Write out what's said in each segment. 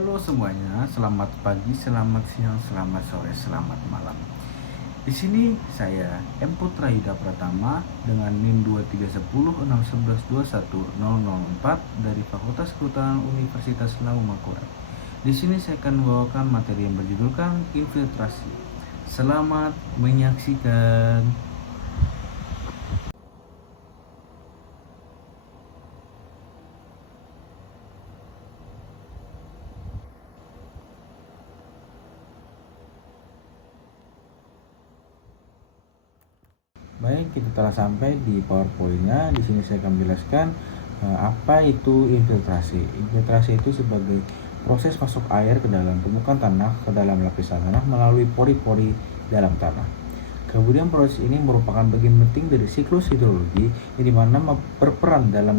Halo semuanya, selamat pagi, selamat siang, selamat sore, selamat malam. Di sini saya M Putra Yuda Pratama dengan NIM 231061121004 dari Fakultas Kehutanan Universitas Laumakurat. Di sini saya akan membawakan materi yang berjudulkan infiltrasi. Selamat menyaksikan. Baik, kita telah sampai di PowerPoint-nya. Di sini saya akan menjelaskan apa itu infiltrasi. Infiltrasi itu sebagai proses masuk air ke dalam permukaan tanah, ke dalam lapisan tanah melalui pori-pori dalam tanah. Kemudian proses ini merupakan bagian penting dari siklus hidrologi yang dimana berperan dalam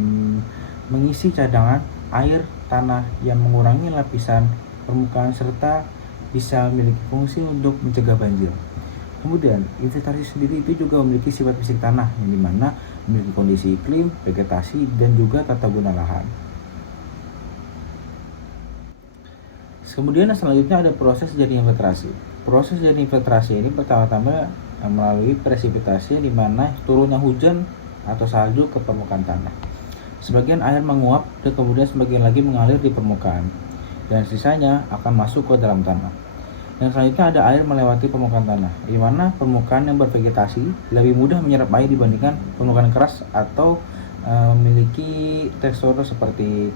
mengisi cadangan air tanah yang mengurangi lapisan permukaan serta bisa memiliki fungsi untuk mencegah banjir. Kemudian, infiltrasi sendiri itu juga memiliki sifat fisik tanah, yang dimana memiliki kondisi iklim, vegetasi, dan juga tata guna lahan. Kemudian selanjutnya ada proses jadi infiltrasi. Proses jadi infiltrasi ini pertama-tama melalui presipitasi, di mana turunnya hujan atau salju ke permukaan tanah. Sebagian air menguap dan kemudian sebagian lagi mengalir di permukaan, dan sisanya akan masuk ke dalam tanah. Yang selanjutnya ada air melewati permukaan tanah, di mana permukaan yang bervegetasi lebih mudah menyerap air dibandingkan permukaan keras atau memiliki tekstur seperti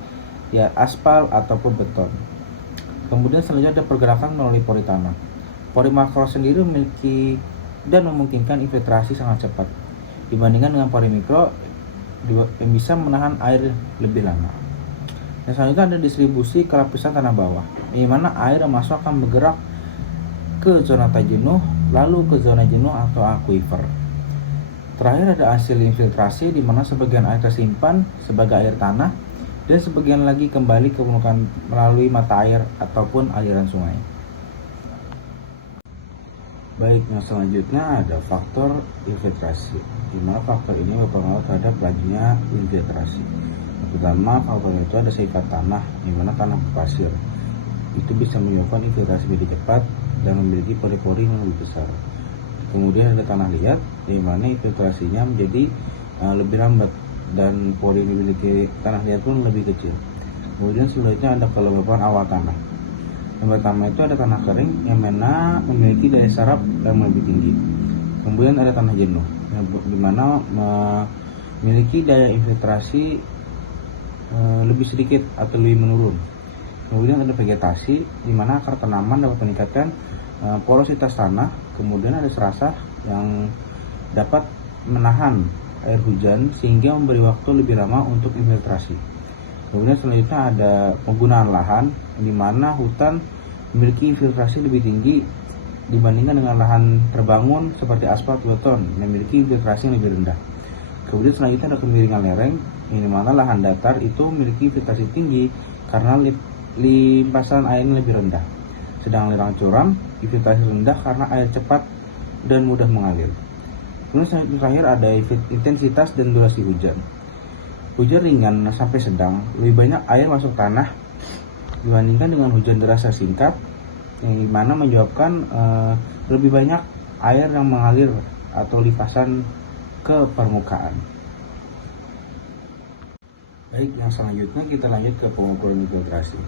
ya aspal ataupun beton. Kemudian selanjutnya ada pergerakan melalui pori tanah. Pori makro sendiri memiliki dan memungkinkan infiltrasi sangat cepat dibandingkan dengan pori mikro yang bisa menahan air lebih lama. Yang selanjutnya ada distribusi ke lapisan tanah bawah, di mana air yang masuk akan bergerak ke zona jenuh, lalu ke zona jenuh atau aquifer. Terakhir ada hasil infiltrasi, di mana sebagian air tersimpan sebagai air tanah dan sebagian lagi kembali ke permukaan melalui mata air ataupun aliran sungai. Baik, yang selanjutnya ada faktor infiltrasi, di mana faktor ini berpengaruh terhadap lajunya infiltrasi. Yang pertama, faktor itu ada sifat tanah, di mana tanah berpasir itu bisa menyebabkan infiltrasi lebih cepat dan memiliki pori-pori yang lebih besar. Kemudian ada tanah liat, di mana infiltrasinya menjadi lebih lambat dan pori yang dimiliki tanah liat pun lebih kecil. Kemudian selanjutnya ada kelembapan awal tanah. Yang pertama itu ada tanah kering yang mana memiliki daya serap yang lebih tinggi. Kemudian ada tanah jenuh, di mana memiliki daya infiltrasi lebih sedikit atau lebih menurun. Kemudian ada vegetasi, di mana akar tanaman dapat meningkatkan porositas tanah. Kemudian ada serasah yang dapat menahan air hujan sehingga memberi waktu lebih lama untuk infiltrasi. Kemudian selanjutnya ada penggunaan lahan, di mana hutan memiliki infiltrasi lebih tinggi dibandingkan dengan lahan terbangun seperti aspal beton yang memiliki infiltrasi yang lebih rendah. Kemudian selanjutnya ada kemiringan lereng, di mana lahan datar itu memiliki infiltrasi tinggi karena limpasan airnya lebih rendah. Sedang lereng curam infiltrasi rendah karena air cepat dan mudah mengalir. Kemudian terakhir ada intensitas dan durasi hujan. Hujan ringan sampai sedang, lebih banyak air masuk tanah dibandingkan dengan hujan deras singkat, yang dimana menyebabkan lebih banyak air yang mengalir atau limpasan ke permukaan. Baik, yang selanjutnya kita lanjut ke pengukuran infiltrasi.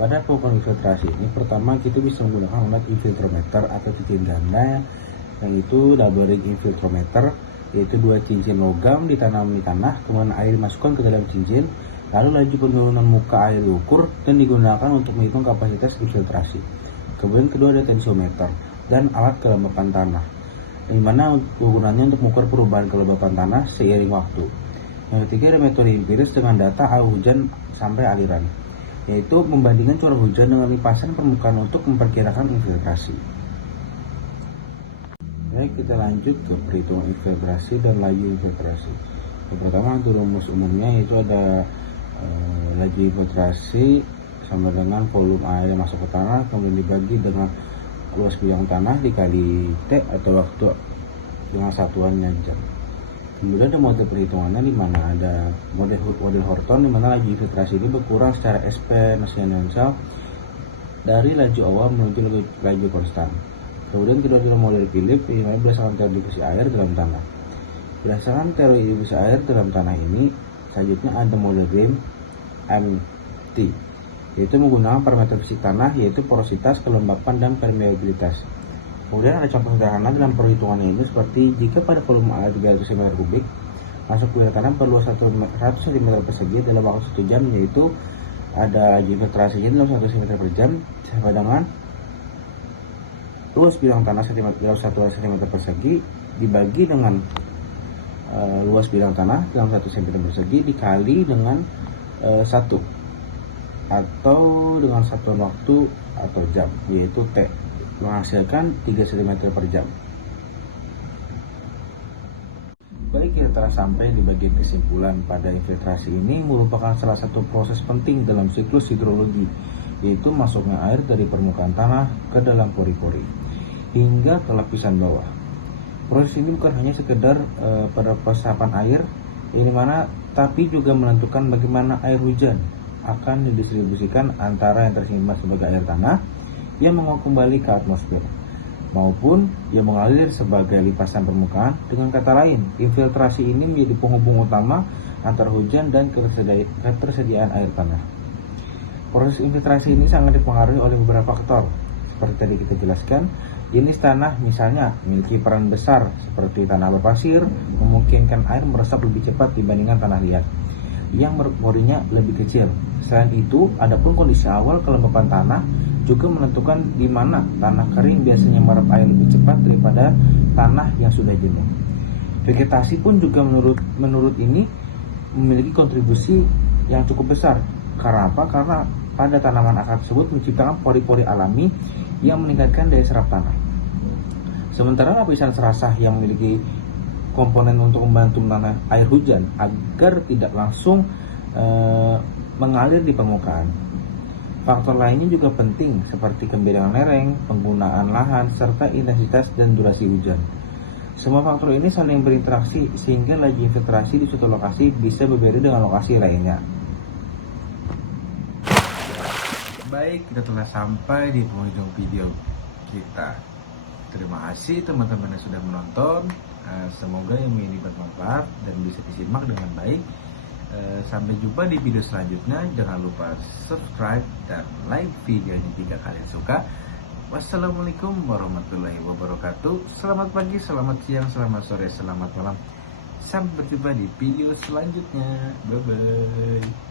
Pada pengukuran infiltrasi ini, pertama kita bisa menggunakan alat infiltrometer atau cincin ganda, yaitu double ring infiltrometer, yaitu dua cincin logam ditanam di tanah, kemudian air dimasukkan ke dalam cincin, lalu laju penurunan muka air diukur dan digunakan untuk menghitung kapasitas infiltrasi. Kemudian kedua ada tensiometer dan alat kelembapan tanah, di mana kegunaannya untuk mengukur perubahan kelembapan tanah seiring waktu. Yang ketiga ada metode empiris dengan data air hujan sampai aliran, yaitu membandingkan curah hujan dengan limpasan permukaan untuk memperkirakan infiltrasi. Baik, kita lanjut ke perhitungan infiltrasi dan laju infiltrasi. Yang pertama untuk rumus umumnya yaitu ada laju infiltrasi sama dengan volume air yang masuk ke tanah kemudian dibagi dengan luas bidang tanah dikali T atau waktu dengan satuannya jam. Kemudian ada model perhitungannya, di mana ada model Horton, di mana laju infiltrasi ini berkurang secara eksponensial dari laju awal menuju laju konstan. Kemudian kedua-dua model Philip ini berdasarkan teori distribusi air dalam tanah. Berdasarkan teori distribusi air dalam tanah ini, selanjutnya ada model Green MT, yaitu menggunakan parameter fisik tanah yaitu porositas, kelembapan, dan permeabilitas. Kemudian ada contoh sederhana dalam perhitungannya ini seperti jika pada volume air 300 cm3 masuk ke wilayah tanah perlu 100 cm persegi dalam waktu 1 jam, yaitu ada infiltrasinya dalam 1 cm per jam sama dengan luas bidang tanah dalam 1 cm persegi dibagi dengan luas bidang tanah dalam 1 cm persegi dikali dengan 1 atau dengan satuan waktu atau jam, yaitu T, menghasilkan 3 cm per jam. Baik, kita telah sampai di bagian kesimpulan. Pada infiltrasi ini merupakan salah satu proses penting dalam siklus hidrologi, yaitu masuknya air dari permukaan tanah ke dalam pori-pori hingga ke lapisan bawah. Proses ini bukan hanya sekedar pada peresapan air ini mana, tapi juga menentukan bagaimana air hujan akan didistribusikan antara yang tersimpan sebagai air tanah yang menguap kembali ke atmosfer maupun yang mengalir sebagai lipasan permukaan. Dengan kata lain, infiltrasi ini menjadi penghubung utama antara hujan dan ketersediaan air tanah. Proses infiltrasi ini sangat dipengaruhi oleh beberapa faktor. Seperti tadi kita jelaskan, jenis tanah misalnya memiliki peran besar, seperti tanah berpasir memungkinkan air meresap lebih cepat dibandingkan tanah liat yang porinya lebih kecil. Selain itu, adapun kondisi awal kelembapan tanah juga menentukan di mana tanah kering biasanya merap air lebih cepat daripada tanah yang sudah jenuh. Vegetasi pun juga menurut ini memiliki kontribusi yang cukup besar. Karena apa? Karena pada tanaman akar tersebut menciptakan pori-pori alami yang meningkatkan daya serap tanah. Sementara lapisan serasah yang memiliki komponen untuk membantu menanam air hujan agar tidak langsung mengalir di permukaan. Faktor lainnya juga penting seperti kemiringan lereng, penggunaan lahan, serta intensitas dan durasi hujan. Semua faktor ini saling berinteraksi sehingga laju infiltrasi di suatu lokasi bisa berbeda dengan lokasi lainnya. Baik, kita telah sampai di penghujung video kita. Terima kasih teman-teman yang sudah menonton. Semoga yang ini bermanfaat dan bisa disimak dengan baik. Sampai jumpa di video selanjutnya. Jangan lupa subscribe dan like videonya jika kalian suka. Wassalamualaikum warahmatullahi wabarakatuh. Selamat pagi, selamat siang, selamat sore, selamat malam. Sampai berjumpa di video selanjutnya. Bye bye.